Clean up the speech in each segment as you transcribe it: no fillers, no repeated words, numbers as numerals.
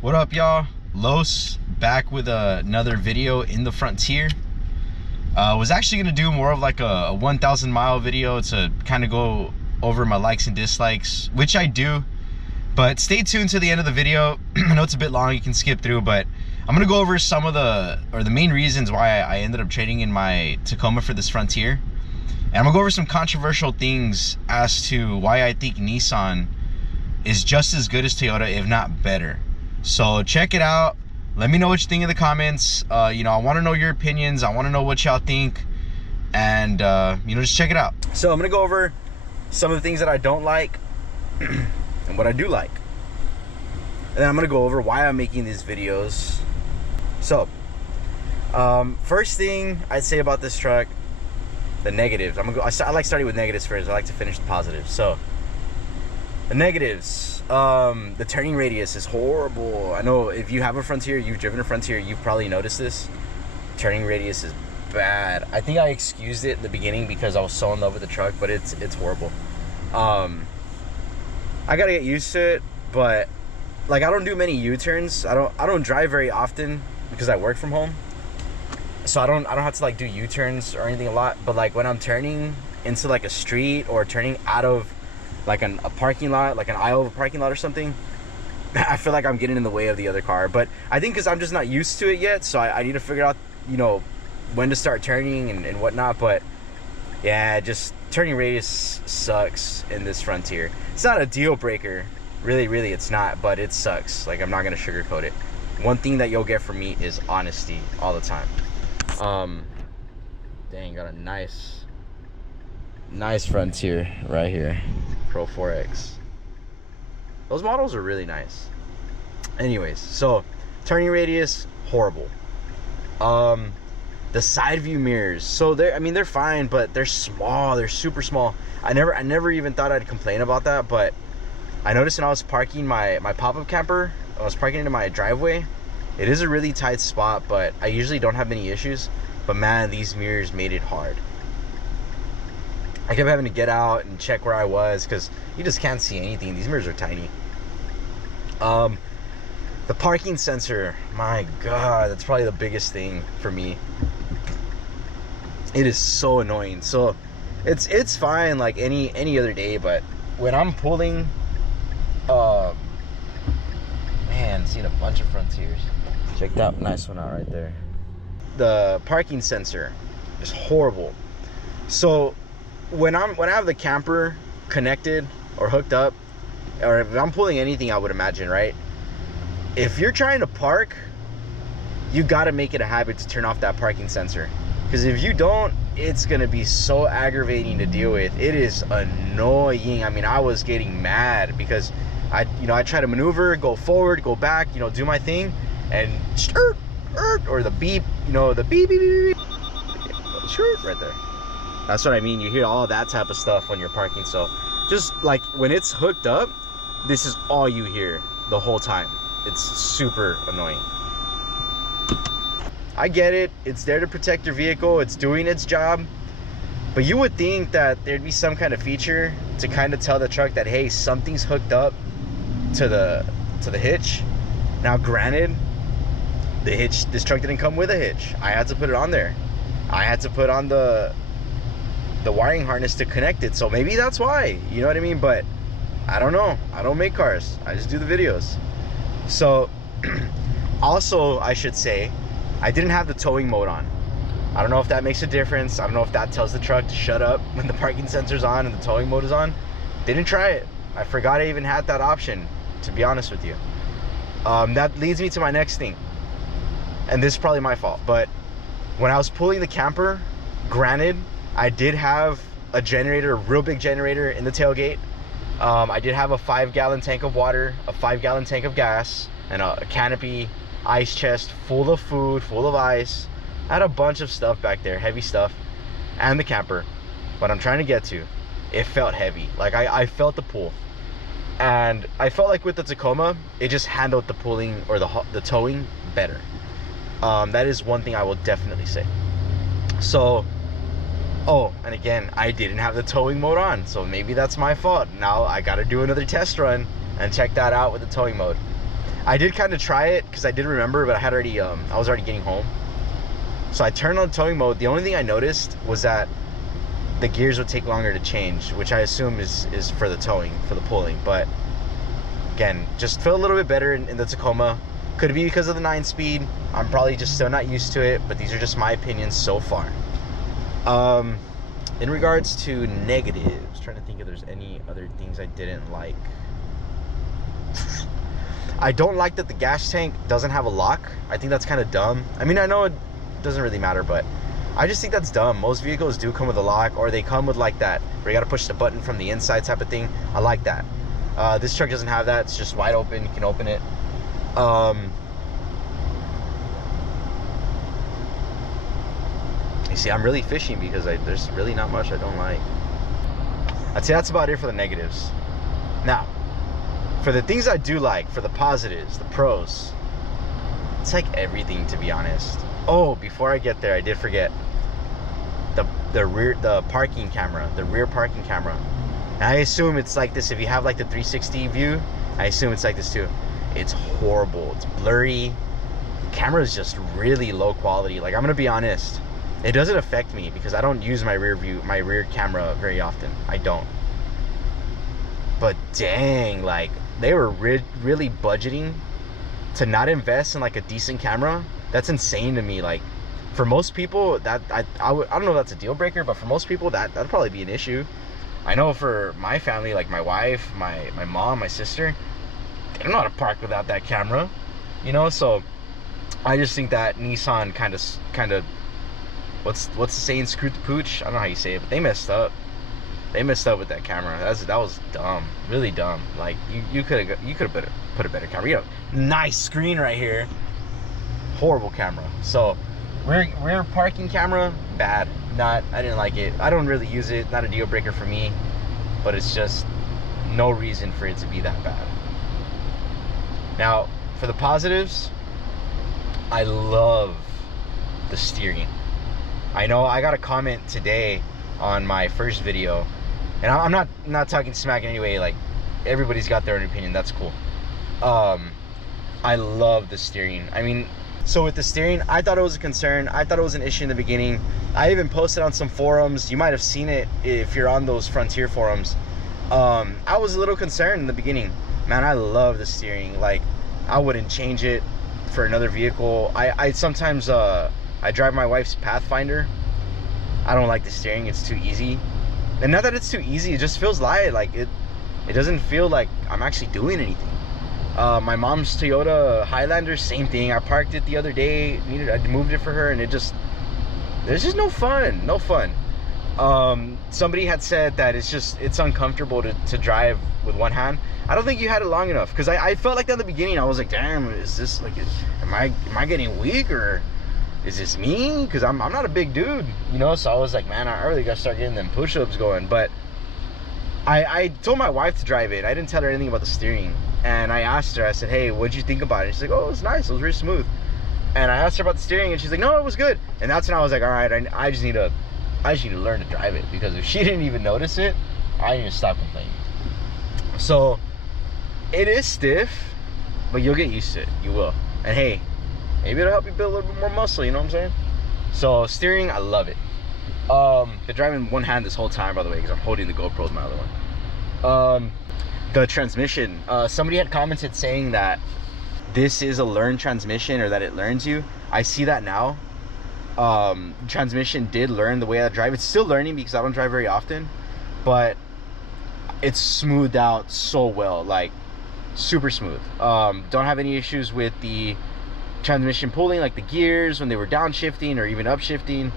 What up, y'all? Los back with another video in the Frontier. Was actually gonna do more of like a 1,000 mile video to kind of go over my likes and dislikes, which I do, but stay tuned to the end of the video. I know it's a bit long, you can skip through, but I'm gonna go over some of the main reasons why I ended up trading in my Tacoma for this Frontier. And I'm gonna go over some controversial things as to why I think Nissan is just as good as Toyota, if not better. So check it out. Let me know what you think in the comments. You know, I want to know your opinions. I want to know what y'all think, and you know, just check it out. So I'm gonna go over some of the things that I don't like and what I do like, and then I'm gonna go over why I'm making these videos. So first thing I'd say about this truck, the negatives. I like starting with negatives first. I like to finish the positives. So the negatives. The turning radius is horrible. I know if you have a Frontier, you've driven a Frontier, you've probably noticed this. Turning radius is bad. I think I excused it in the beginning because I was so in love with the truck, but it's horrible. I gotta get used to it, but like I don't do many U-turns. I don't drive very often because I work from home, so I don't have to like do U-turns or anything a lot. But like when I'm turning into like a street or turning out of like a parking lot, like an aisle of a parking lot or something, I feel like I'm getting in the way of the other car. But I think because I'm just not used to it yet, so I need to figure out, you know, when to start turning and whatnot. But yeah, just turning radius sucks in this Frontier. It's not a deal breaker, really it's not, but it sucks. Like, I'm not gonna sugarcoat it. One thing that you'll get from me is honesty all the time. Dang, got a nice Frontier right here. Pro 4X. Those models are really nice. Anyways, so turning radius, horrible. The side view mirrors, so they're fine, but they're small. They're super small. I never even thought I'd complain about that, but I noticed when I was parking my pop-up camper, I was parking into my driveway. It is a really tight spot, but I usually don't have many issues. But man, these mirrors made it hard. I kept having to get out and check where I was because you just can't see anything. These mirrors are tiny. The parking sensor, my God, that's probably the biggest thing for me. It is so annoying. So it's fine like any other day, but when I'm pulling, man, seen a bunch of Frontiers. Check that nice one out right there. The parking sensor is horrible. So when I have the camper connected or hooked up, or if I'm pulling anything, I would imagine, right? If you're trying to park, you got to make it a habit to turn off that parking sensor, because if you don't, it's gonna be so aggravating to deal with. It is annoying. I mean, I was getting mad because I try to maneuver, go forward, go back, you know, do my thing, and or the beep, you know, the beep beep beep, beep right there. That's what I mean. You hear all that type of stuff when you're parking. So just like when it's hooked up, this is all you hear the whole time. It's super annoying. I get it. It's there to protect your vehicle. It's doing its job. But you would think that there'd be some kind of feature to kind of tell the truck that, hey, something's hooked up to the hitch. Now, granted, the hitch, this truck didn't come with a hitch. I had to put it on there. I had to put on the wiring harness to connect it, so maybe that's why, you know what I mean? But I don't know. I don't make cars, I just do the videos. So also, I should say, I didn't have the towing mode on. I don't know if that makes a difference. I don't know if that tells the truck to shut up when the parking sensor's on and the towing mode is on. Didn't try it. I forgot I even had that option, to be honest with you. That leads me to my next thing, and this is probably my fault, but when I was pulling the camper, granted, I did have a generator, a real big generator in the tailgate. I did have a 5-gallon tank of water, a 5-gallon tank of gas, and a canopy ice chest full of food, full of ice. I had a bunch of stuff back there, heavy stuff, and the camper. What I'm trying to get to, it felt heavy. Like I felt the pull, and I felt like with the Tacoma, it just handled the pulling or the towing better. That is one thing I will definitely say. So Oh, and again, I didn't have the towing mode on, so maybe that's my fault. Now I gotta do another test run and check that out with the towing mode. I did kind of try it because I did remember, but I had already I was already getting home. So I turned on towing mode. The only thing I noticed was that the gears would take longer to change, which I assume is for the towing, for the pulling. But again, just feel a little bit better in the Tacoma. Could be because of the 9-speed. I'm probably just still not used to it, but these are just my opinions so far. In regards to negatives, trying to think if there's any other things I didn't like. I don't like that the gas tank doesn't have a lock. I think that's kind of dumb. I mean, I know it doesn't really matter, but I just think that's dumb. Most vehicles do come with a lock, or they come with like that where you got to push the button from the inside type of thing. I like that. This truck doesn't have that. It's just wide open. You can open it. You see, I'm really fishing because there's really not much I don't like. I'd say that's about it for the negatives. Now, for the things I do like, for the positives, the pros, it's like everything, to be honest. Oh, before I get there, I did forget the parking camera, the rear parking camera. And I assume it's like this if you have like the 360 view. I assume it's like this too. It's horrible. It's blurry. The camera is just really low quality. Like, I'm gonna be honest, it doesn't affect me because I don't use my rear camera very often. I don't. But dang, like, they were really budgeting to not invest in like a decent camera. That's insane to me. Like, for most people, that I don't know if that's a deal breaker, but for most people that'd probably be an issue. I know for my family, like my wife, my mom, my sister, they don't know how to park without that camera, you know. So I just think that Nissan kind of what's the saying, screwed the pooch? I don't know how you say it, but they messed up. They messed up with that camera. That was dumb, really dumb. Like, you could have put a better camera. You know, nice screen right here. Horrible camera. So rear parking camera, bad. I didn't like it. I don't really use it. Not a deal breaker for me, but it's just no reason for it to be that bad. Now, for the positives, I love the steering. I know I got a comment today on my first video, and I'm not talking smack in any way. Like, everybody's got their own opinion. That's cool. I love the steering. I mean, so with the steering, I thought it was a concern. I thought it was an issue in the beginning. I even posted on some forums. You might have seen it if you're on those Frontier forums. I was a little concerned in the beginning. Man, I love the steering. Like, I wouldn't change it for another vehicle. I sometimes I drive my wife's Pathfinder. I don't like the steering. It's too easy. And not that it's too easy, it just feels light. Like, it doesn't feel like I'm actually doing anything. My mom's Toyota Highlander, same thing. I parked it the other day. I moved it for her, and there's just no fun. Somebody had said that it's uncomfortable to drive with one hand. I don't think you had it long enough, because I felt like that in the beginning. I was like, damn, is this like, am I getting weak, or is this me? Because I'm not a big dude, you know. So I was like, man, I really gotta start getting them push-ups going. But I told my wife to drive it. I didn't tell her anything about the steering. And I asked her, I said, hey, what'd you think about it? And she's like, oh, it was nice. It was really smooth. And I asked her about the steering, and she's like, no, it was good. And that's when I was like, all right, I just need to learn to drive it, because if she didn't even notice it, I need to stop complaining. So it is stiff, but you'll get used to it. You will. And hey, maybe it'll help you build a little bit more muscle, you know what I'm saying? So steering, I love it. Been driving one hand this whole time, by the way, because I'm holding the GoPro with my other one. The transmission, somebody had commented saying that this is a learned transmission, or that it learns you. I see that now. Transmission did learn the way I drive. It's still learning because I don't drive very often, but it's smoothed out so well, like super smooth. Don't have any issues with the transmission pulling, like the gears when they were downshifting or even upshifting.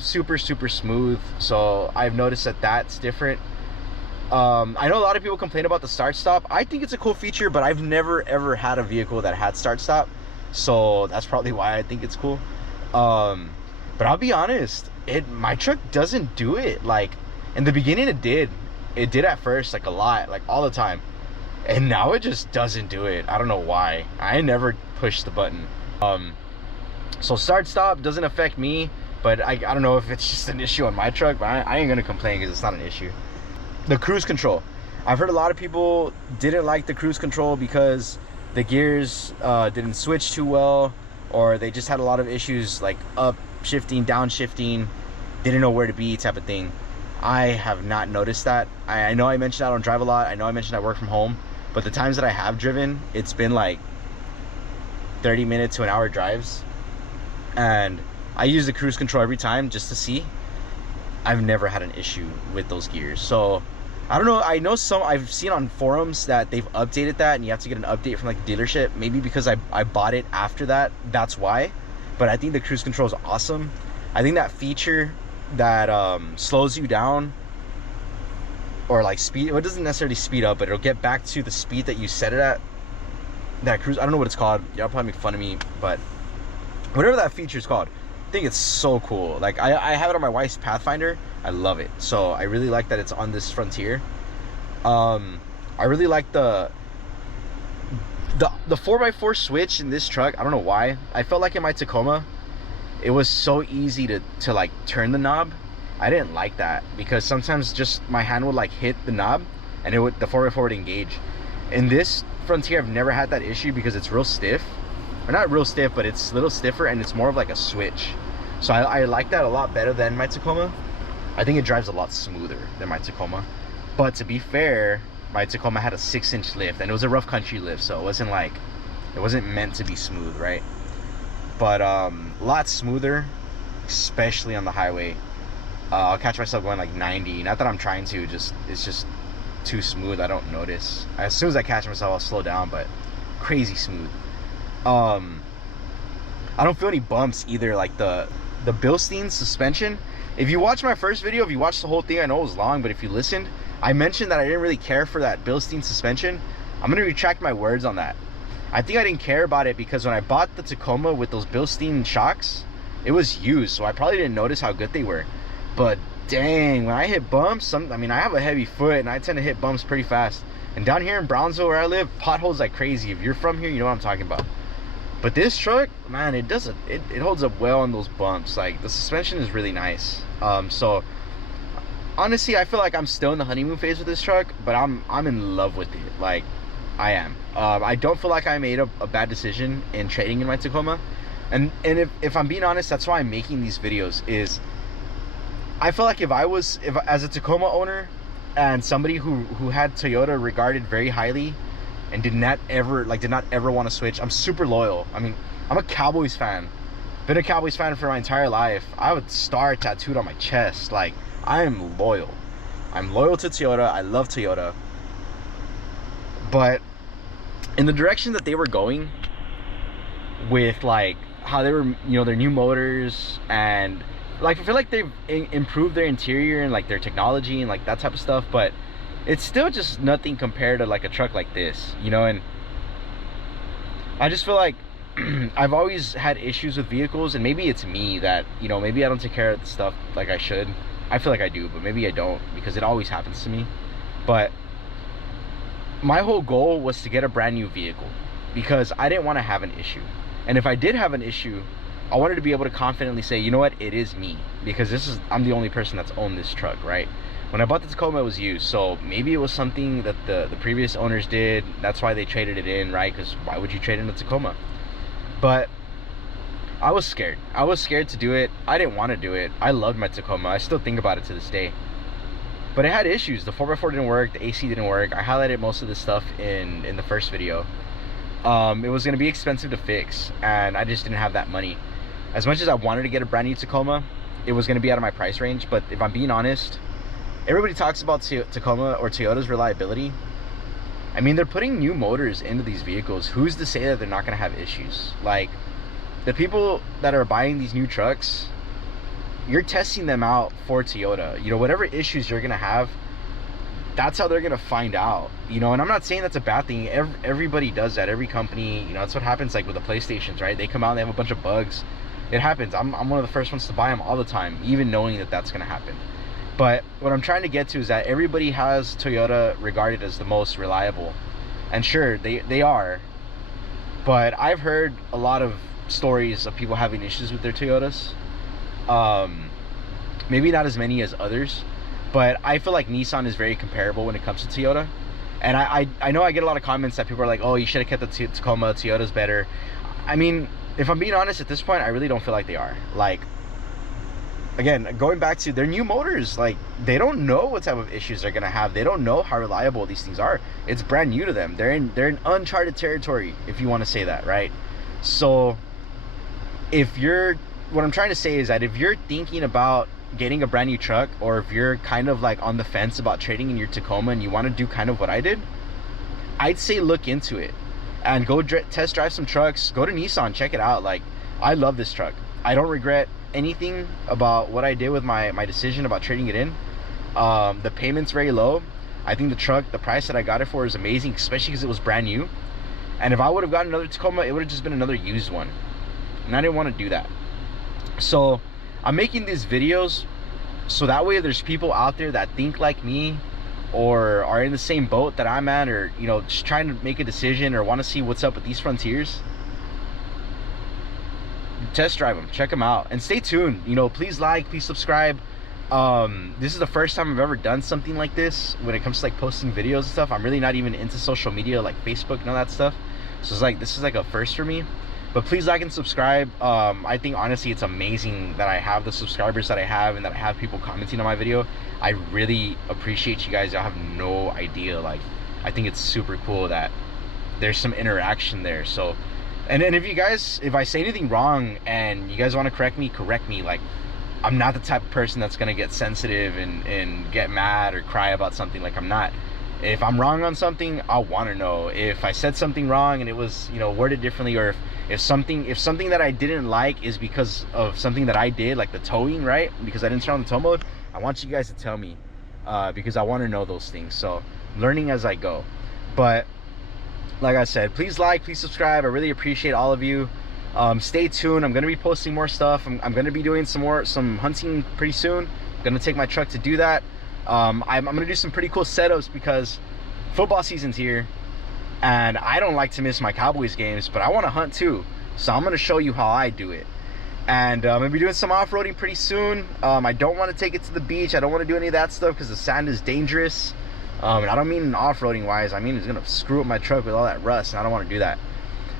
Super smooth. So I've noticed that that's different. I know a lot of people complain about the start stop. I think it's a cool feature, but I've never ever had a vehicle that had start stop, so that's probably why I think it's cool. But I'll be honest, my truck doesn't do it. Like, in the beginning it did at first, like a lot, like all the time, and now it just doesn't do it. I don't know why. I never pushed the button. So start stop doesn't affect me, but I don't know if it's just an issue on my truck, but I ain't gonna complain because it's not an issue. The cruise control, I've heard a lot of people didn't like the cruise control because the gears didn't switch too well, or they just had a lot of issues like up shifting, down shifting, didn't know where to be type of thing. I have not noticed that. I know I mentioned I don't drive a lot. I know I mentioned I work from home, but the times that I have driven, it's been like 30-minute to an hour drives, and I use the cruise control every time just to see. I've never had an issue with those gears. So I don't know. I know I've seen on forums that they've updated that, and you have to get an update from like the dealership. Maybe because I bought it after that, that's why. But I think the cruise control is awesome. I think that feature that slows you down, or like speed, it doesn't necessarily speed up, but it'll get back to the speed that you set it at. That cruise, I don't know what it's called. Y'all probably make fun of me, but whatever that feature is called, I think it's so cool. Like I have it on my wife's Pathfinder. I love it. So I really like that it's on this Frontier. I really like the 4x4 switch in this truck. I don't know why. I felt like in my Tacoma, it was so easy to like turn the knob. I didn't like that because sometimes just my hand would like hit the knob and the 4x4 would engage. In this Frontier, I've never had that issue because it's real stiff. Or not real stiff, but it's a little stiffer, and it's more of like a switch. So I like that a lot better than my Tacoma. I think it drives a lot smoother than my Tacoma. But to be fair, my Tacoma had a 6-inch lift, and it was a rough country lift, so it wasn't meant to be smooth, right? But a lot smoother, especially on the highway. I'll catch myself going like 90. Not that I'm trying to, it's just too smooth. I don't notice. As soon as I catch myself, I'll slow down, but crazy smooth. I don't feel any bumps either. Like the Bilstein suspension, if you watch my first video, if you watched the whole thing, I know it was long, but if you listened, I mentioned that I didn't really care for that Bilstein suspension. I'm gonna retract my words on that. I think I didn't care about it because when I bought the Tacoma with those Bilstein shocks, it was used, so I probably didn't notice how good they were. But dang, when I hit bumps, I mean, I have a heavy foot and I tend to hit bumps pretty fast. And down here in Brownsville where I live, potholes like crazy. If you're from here, you know what I'm talking about. But this truck, man, it holds up well on those bumps. Like, the suspension is really nice. So honestly, I feel like I'm still in the honeymoon phase with this truck, but I'm in love with it. Like, I am. I don't feel like I made a bad decision in trading in my Tacoma. And if I'm being honest, that's why I'm making these videos. Is I feel like if as a Tacoma owner and somebody who had Toyota regarded very highly and did not ever want to switch, I'm super loyal. I mean, I'm a Cowboys fan. Been a Cowboys fan for my entire life. I have a star tattooed on my chest. Like, I am loyal. I'm loyal to Toyota. I love Toyota. But in the direction that they were going with, like, how they were, you know, their new motors, and like, I feel like they've improved their interior and like their technology and like that type of stuff, but it's still just nothing compared to like a truck like this, you know. And I just feel like I've always had issues with vehicles, and maybe it's me that, you know, maybe I don't take care of the stuff like I should. I feel like I do, but maybe I don't, because it always happens to me. But my whole goal was to get a brand new vehicle because I didn't want to have an issue. And if I did have an issue, I wanted to be able to confidently say, you know what, it is me, because I'm the only person that's owned this truck, right? When I bought the Tacoma, it was used, so maybe it was something that the previous owners did. That's why they traded it in, right? Because why would you trade in a Tacoma? But I was scared. I was scared to do it. I didn't want to do it. I loved my Tacoma. I still think about it to this day. But it had issues. The 4x4 didn't work. The AC didn't work. I highlighted most of this stuff in the first video. It was going to be expensive to fix, and I just didn't have that money. As much as I wanted to get a brand new Tacoma, it was going to be out of my price range. But if I'm being honest, everybody talks about Tacoma or Toyota's reliability. I mean, they're putting new motors into these vehicles. Who's to say that they're not going to have issues? Like, the people that are buying these new trucks, you're testing them out for Toyota. You know, whatever issues you're going to have, that's how they're going to find out. You know, and I'm not saying that's a bad thing. Everybody does that. Every company, you know, that's what happens, like with the PlayStations, right? They come out and they have a bunch of bugs. It happens. I'm one of the first ones to buy them all the time, even knowing that that's going to happen. But what I'm trying to get to is that everybody has Toyota regarded as the most reliable. And sure, they are. But I've heard a lot of stories of people having issues with their Toyotas. Maybe not as many as others, but I feel like Nissan is very comparable when it comes to Toyota. And I know I get a lot of comments that people are like, oh, you should have kept the Tacoma, Toyota's better. I mean, if I'm being honest, at this point, I really don't feel like they are. Like, again, going back to their new motors, like, they don't know what type of issues they're gonna have. They don't know how reliable these things are. It's brand new to them. They're in uncharted territory, if you want to say that, right? So what I'm trying to say is that if you're thinking about getting a brand new truck, or if you're kind of like on the fence about trading in your Tacoma and you want to do kind of what I did, I'd say look into it and go test drive some trucks. Go to Nissan, check it out. Like, I love this truck. I don't regret anything about what I did with my decision about trading it in. The payment's very low. I think the truck, the price that I got it for, is amazing, especially because it was brand new. And if I would have gotten another Tacoma, it would have just been another used one, and I didn't want to do that. So I'm making these videos so that way there's people out there that think like me, or are in the same boat that I'm at, or, you know, just trying to make a decision or want to see what's up with these Frontiers. Test drive them, check them out, and stay tuned. You know, please like, please subscribe. This is the first time I've ever done something like this when it comes to like posting videos and stuff. I'm really not even into social media like Facebook and all that stuff, so it's like, this is like a first for me. But please like and subscribe. I think honestly it's amazing that I have the subscribers that I have, and that I have people commenting on my video. I really appreciate you guys. Y'all have no idea. Like, I think it's super cool that there's some interaction there. So, and then if I say anything wrong and you guys want to correct me. Like, I'm not the type of person that's gonna get sensitive and get mad or cry about something. Like, I'm not. If I'm wrong on something, I'll want to know. If I said something wrong and it was, you know, worded differently, or if something that I didn't like is because of something that I did, like the towing, right? Because I didn't turn on the tow mode, I want you guys to tell me, because I want to know those things. So, learning as I go. But like I said, please like, please subscribe. I really appreciate all of you. Stay tuned. I'm gonna be posting more stuff. I'm gonna be doing some hunting pretty soon. I'm gonna take my truck to do that. I'm gonna do some pretty cool setups because football season's here, and I don't like to miss my Cowboys games, but I want to hunt too. So I'm gonna show you how I do it. And I'm gonna be doing some off-roading pretty soon. I don't want to take it to the beach. I don't want to do any of that stuff because the sand is dangerous. And I don't mean off-roading wise, I mean it's gonna screw up my truck with all that rust, and I don't want to do that.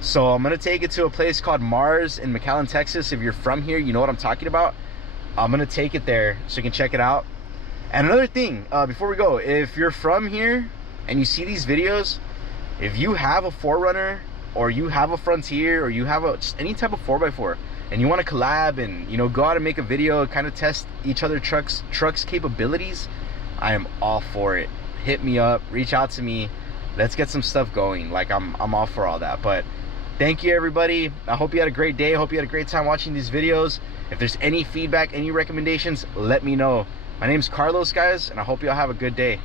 So I'm gonna take it to a place called Mars in McAllen, Texas. If you're from here, you know what I'm talking about. I'm gonna take it there so you can check it out. And another thing, before we go, if you're from here and you see these videos, if you have a 4Runner, or you have a Frontier, or you have just any type of 4x4, and you want to collab and, you know, go out and make a video, kind of test each other trucks capabilities, I am all for it. Hit me up, reach out to me, let's get some stuff going. Like, I'm all for all that. But thank you, everybody. I hope you had a great day. I hope you had a great time watching these videos. If there's any feedback, any recommendations, let me know. My name's Carlos, guys, and I hope y'all have a good day.